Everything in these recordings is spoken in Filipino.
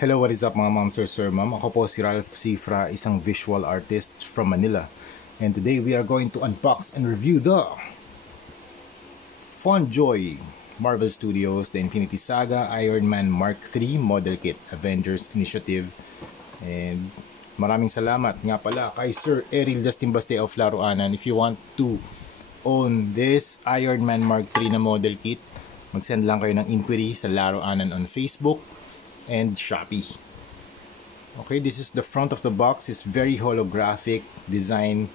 Hello, what is up mga ma'am, sir, ma'am? Ako po si Ralph Cifra, isang visual artist from Manila. And today we are going to unbox and review the FunJoy Marvel Studios The Infinity Saga Iron Man Mark III Model Kit Avengers Initiative. And maraming salamat nga pala kay Sir Eril Justin Baste of Laruanan. If you want to own this Iron Man Mark III na model kit, mag-send lang kayo ng inquiry sa Laruanan on Facebook and Shopee. Okay, this is the front of the box. It's very holographic design.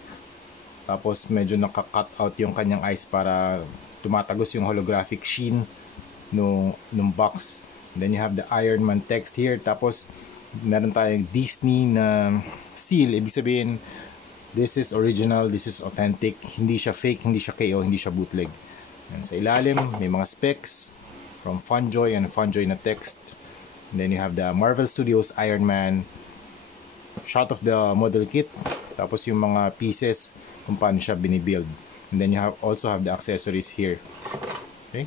Tapos medyo naka-cut out yung kanyang eyes para tumatagos yung holographic sheen nung box. And then you have the Iron Man text here. Tapos meron tayong Disney na seal. Ibig sabihin, this is original, this is authentic. Hindi siya fake, hindi siya KO, hindi siya bootleg. And sa ilalim, may mga specs from FunJoy and FunJoy na text. And then you have the Marvel Studios Iron Man shot of the model kit. Tapos yung mga pieces kung paano siya binibuild. And then you also have the accessories here. Okay.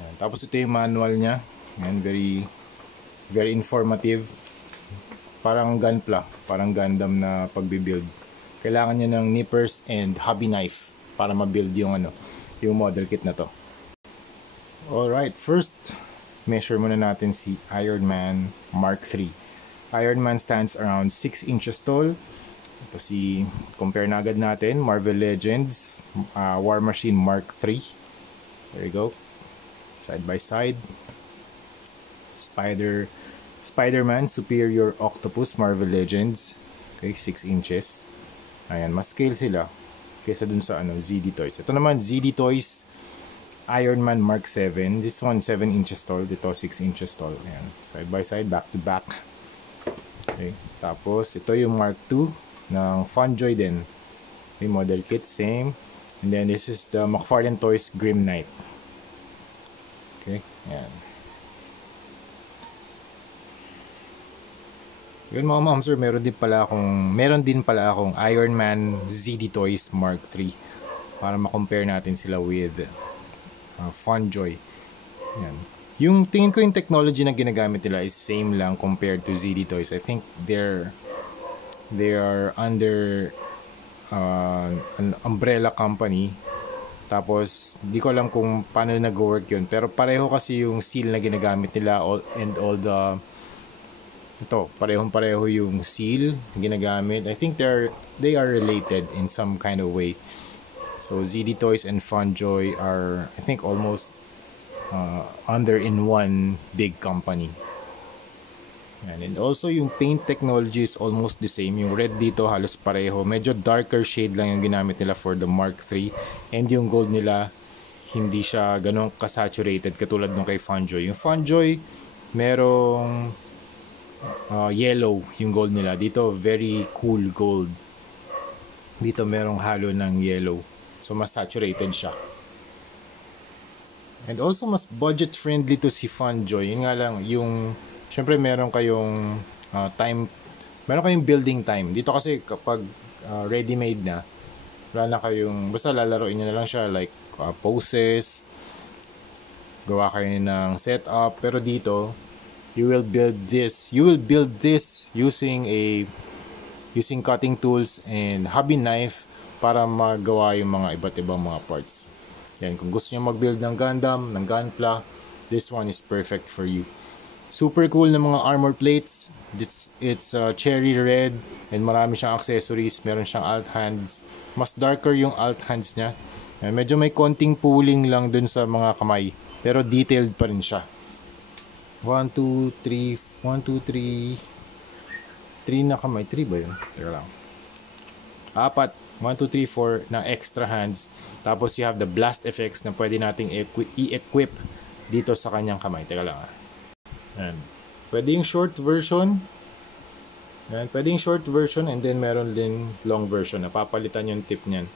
Yan. Tapos ito yung manual niya. Yan, very informative. Parang Gunpla, parang Gundam na pagbibuild. Kailangan niya ng nippers and hobby knife para ma-build yung model kit na to. Alright, first measure muna natin si Iron Man Mark III. Iron Man stands around 6 inches tall. Ito compare na agad natin, Marvel Legends, War Machine Mark III. There you go. Side by side. Spider-Man Superior Octopus Marvel Legends. Okay, 6 inches. Ayan, mas scale sila kaysa dun sa ZD Toys. Ito naman, ZD Toys Iron Man Mark 7. This one 7 inches tall. Dito 6 inches tall. Ayan. Side by side, back to back. Okay. Tapos ito yung Mark 2 ng FunJoy din. Okay, model kit same. And then this is the McFarlane Toys Grim Knight. Okay. Ayan. Yun mga ma'am sir, meron din pala akong Iron Man ZD Toys Mark 3 para ma-compare natin sila with FunJoy. Yan. Yung tingin ko yung technology na ginagamit nila is same lang compared to ZD Toys. I think they are under an umbrella company. Tapos di ko alam kung paano nag-work yun. Pero pareho kasi yung seal na ginagamit nila parehong-pareho yung seal ginagamit. I think they are related in some kind of way. So ZD Toys and FunJoy are, I think, almost under in one big company. And also yung paint technology is almost the same. Yung red dito halos pareho. Medyo darker shade lang yung ginamit nila for the Mark III. And yung gold nila hindi siya ganun ka-saturated katulad nung kay FunJoy. Yung FunJoy merong yellow yung gold nila. Dito very cool gold. Dito merong halo ng yellow. So, mas saturated siya. And also, mas budget-friendly to si FunJoy. Yun nga lang, syempre meron kayong meron kayong building time. Dito kasi kapag ready-made na, wala na kayong, basta lalaroin nyo na lang siya, like poses, gawa kayo ng setup. Pero dito, you will build this using cutting tools and hobby knife para magawa yung mga iba't ibang mga parts. Yan, kung gusto niyo mag-build ng Gundam, ng Gunpla, this one is perfect for you. Super cool na mga armor plates. It's cherry red and marami siyang accessories. Meron siyang alt hands. Mas darker yung alt hands niya. Yan, medyo may konting pooling lang dun sa mga kamay. Pero detailed pa rin siya. 1, 2, 3 na kamay. 3 ba yun? Teka lang. 4 1, 2, 3, 4 na extra hands. Tapos you have the blast effects na pwede nating i-equip dito sa kanyang kamay. Teka lang. Ayan. Pwede yung short version. Ayan. Pwede yung short version and then meron din long version. Napapalitan yung tip niyan.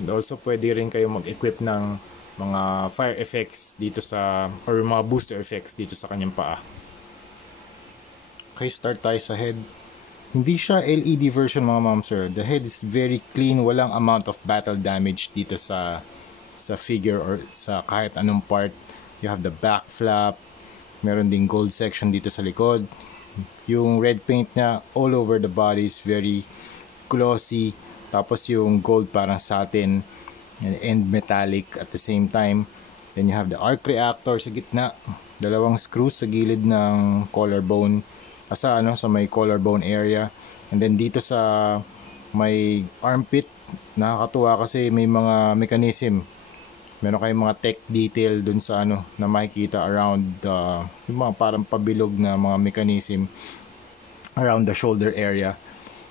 And also pwede rin kayo mag-equip ng mga fire effects dito or mga booster effects dito sa kanyang paa. Okay, start tayo sa head. Hindi siya LED version mga ma'am sir. The head is very clean. Walang amount of battle damage dito sa figure or sa kahit anong part. You have the back flap. Meron ding gold section dito sa likod. Yung red paint niya all over the body is very glossy. Tapos yung gold parang satin and metallic at the same time. Then you have the arc reactor sa gitna. Dalawang screws sa gilid ng collarbone. Sa may collarbone area. And then dito sa may armpit, nakakatuwa kasi may mga mechanism. Meron kayong mga tech detail dun sa na makikita around yung mga parang pabilog na mga mechanism around the shoulder area.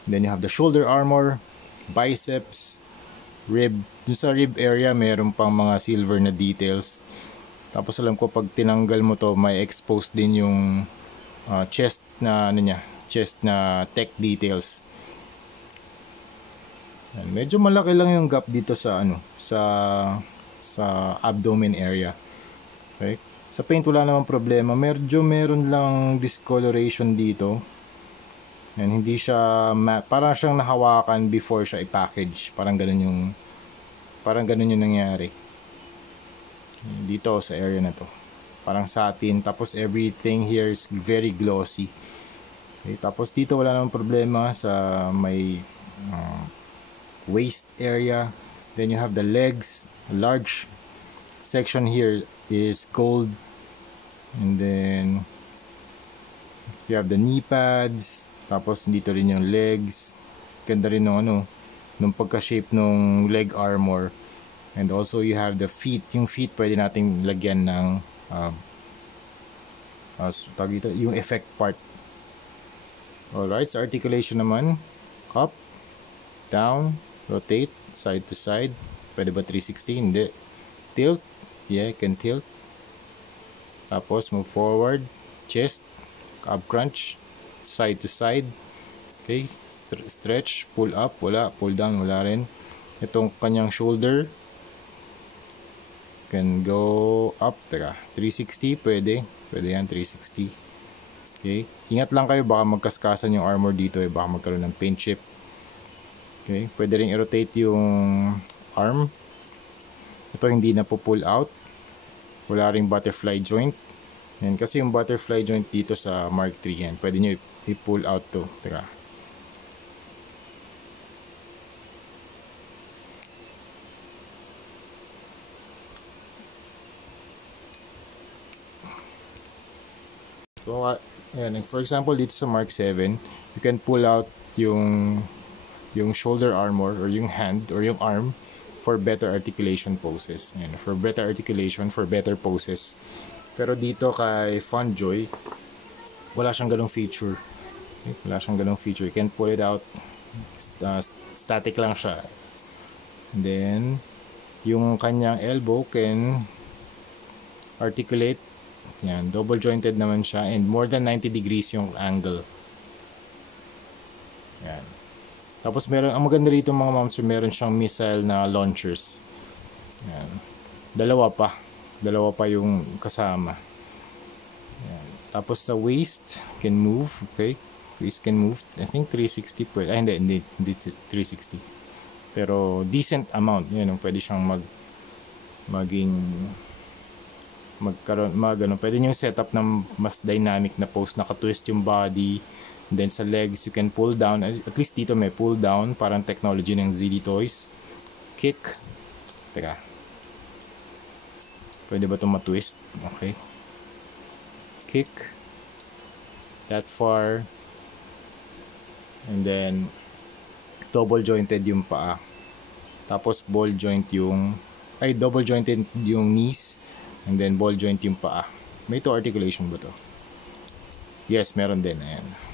Then you have the shoulder armor, biceps, rib. Dun sa rib area meron pang mga silver na details. Tapos alam ko pag tinanggal mo to, may expose din yung chest na chest na tech details. And medyo malaki lang yung gap dito sa sa abdomen area. Okay? Sa paint wala namang problema. Meron lang discoloration dito. And hindi siya parang siyang nahawakan before siya i-package. Parang ganun yung nangyari. Dito sa area na to. Parang satin. Tapos everything here is very glossy. Okay? Tapos dito wala namang problema sa may waist area. Then you have the legs. A large section here is gold, and then you have the knee pads. Tapos dito rin yung legs. Ganda rin nung pagka-shape nung leg armor. And also you have the feet. Yung feet pwede nating lagyan ng yung effect part. Alright, sa articulation naman, up, down, rotate, side to side. Pwede ba 360? Hindi. Tilt. Yeah, can tilt. Tapos move forward. Chest. Ab crunch. Side to side. Okay. Stretch. Pull up. Wala. Pull down. Wala rin. Itong kanyang shoulder. Can go up. Teka. 360. Pwede. Pwede yan. 360. Okay. Ingat lang kayo. Baka magkaskasan yung armor dito. Baka magkaroon ng paint chip. Okay. Pwede rin i-rotate yung arm. Ito hindi na po pull out. Wala ring butterfly joint. Yan, kasi yung butterfly joint dito sa Mark III yan. Pwede nyo i-pull out to. Teka. So, yan. For example, dito sa Mark VII, you can pull out yung shoulder armor or yung hand or yung arm for better articulation poses. Ayan, for better articulation, for better poses. Pero dito kay Funjoy, wala siyang ganong feature. Okay? Wala siyang ganong feature. You can pull it out. Static lang siya. And then, yung kanyang elbow can articulate. Yan, double jointed naman siya. And more than 90 degrees yung angle. Yan. Tapos ang maganda rito mga moms, meron siyang missile na launchers. Yan. Dalawa pa yung kasama. Yan. Tapos sa waist can move, okay? Waist can move. I think 360 pwede. Hindi 360. Pero decent amount, yun, pwede siyang pwede niyo setup ng mas dynamic na pose, naka-twist yung body. And then sa legs, you can pull down. At least dito may pull down. Parang technology ng ZD Toys. Kick. Teka. Pwede ba ito matwist? Okay. Kick. That far. And then, double jointed yung paa. Tapos, double jointed yung knees. And then, ball joint yung paa. May to articulation ba to? Yes, meron din. Ayan.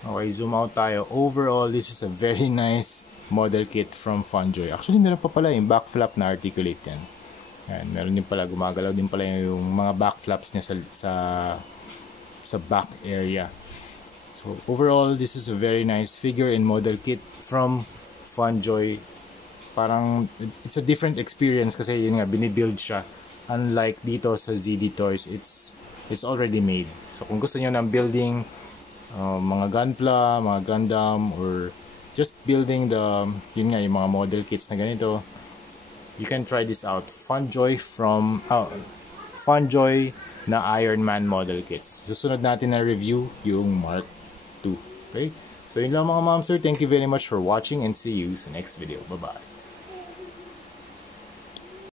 Okay, zoom out tayo. Overall, this is a very nice model kit from Funjoy. Actually, meron pa pala yung back flap na articulate yan. Ayan, meron din pala, gumagalaw din pala yung mga back flaps niya sa back area. So, overall, this is a very nice figure and model kit from Funjoy. Parang, it's a different experience kasi yun nga, binibuild siya. Unlike dito sa ZD Toys, it's already made. So, kung gusto niyo ng building, mga Gunpla, mga Gundam, or just building yung mga model kits na ganito, you can try this out. Funjoy FunJoy na Ironman model kits. Susunod natin na review yung Mark II. Okay? So yun lang mga ma'am sir. Thank you very much for watching and see you sa next video. Bye-bye.